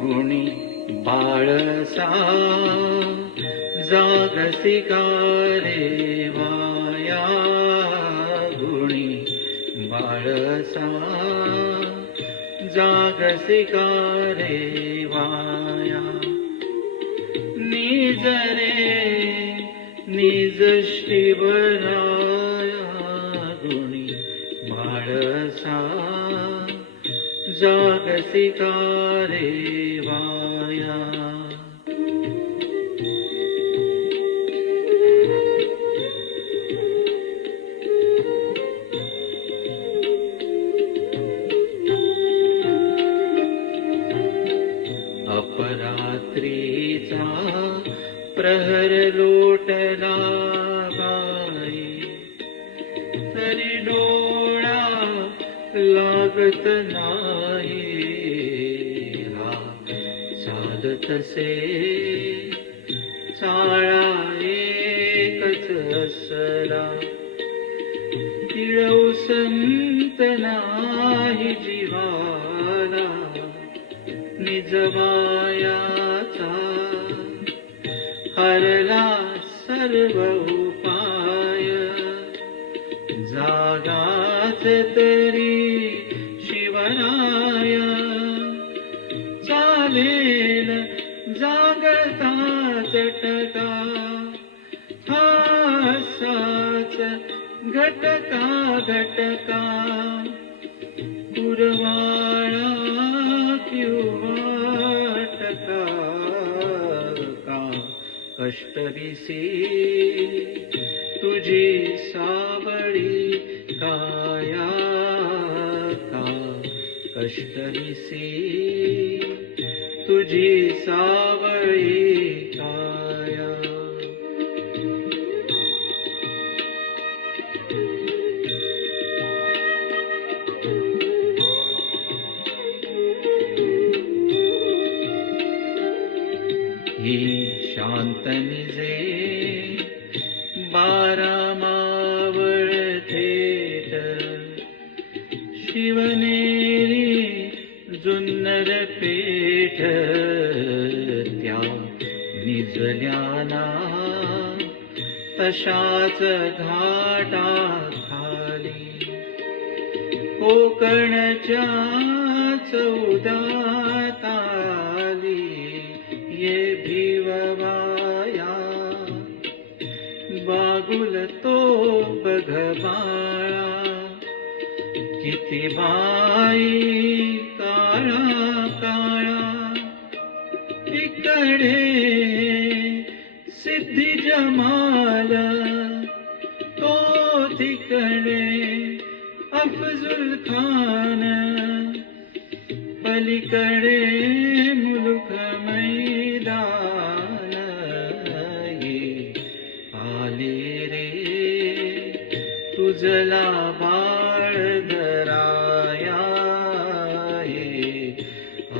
गुणी बाळसा जागसी का रे वाया, गुणी बाळसा जागसी का रे वाया. निज रे निज शिवराया, गुणी बाळसा जागसी का रे वाया. अपरात्रीचा प्रहर लोटला बाई, तरी डोळा लागत नाही. हा चालतसे चाळा एकच असला, तिळव संत नाही जीवाला. निजवायाचा हरला सर्व उपाय, जागाच तरी शिवराया. चालेल जागता चटका, हासाच घटका घटका. पुरवाळा किंवाटका का कष्टरिसी तुझी सावळी काया, का कष्टरिसी तुझी सावळी काया. ही शांत निजे बारा मावळ थेट, शिवनेरी जुन्नर पेठ. त्या निजल्याना तशाच घाटा खाली, कोकणच्या चौदात आली ये भिववाया. बागुल तो बघ बाळा, किती बाई काळा काळा. इकडे सिद्धी जमाल, तो तिकडे अफजुल खान. पलीकडे मुलुख मैदान, ये आले रे तुझला बाळ धराया. ये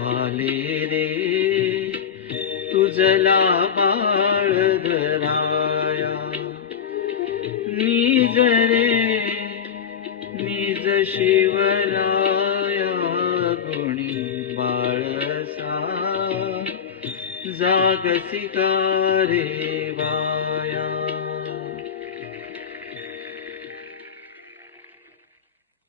आले रे तुझला बाळ धराया. निज रे निज शिवराया, गुणी बाळसा जागसी का रे वाया.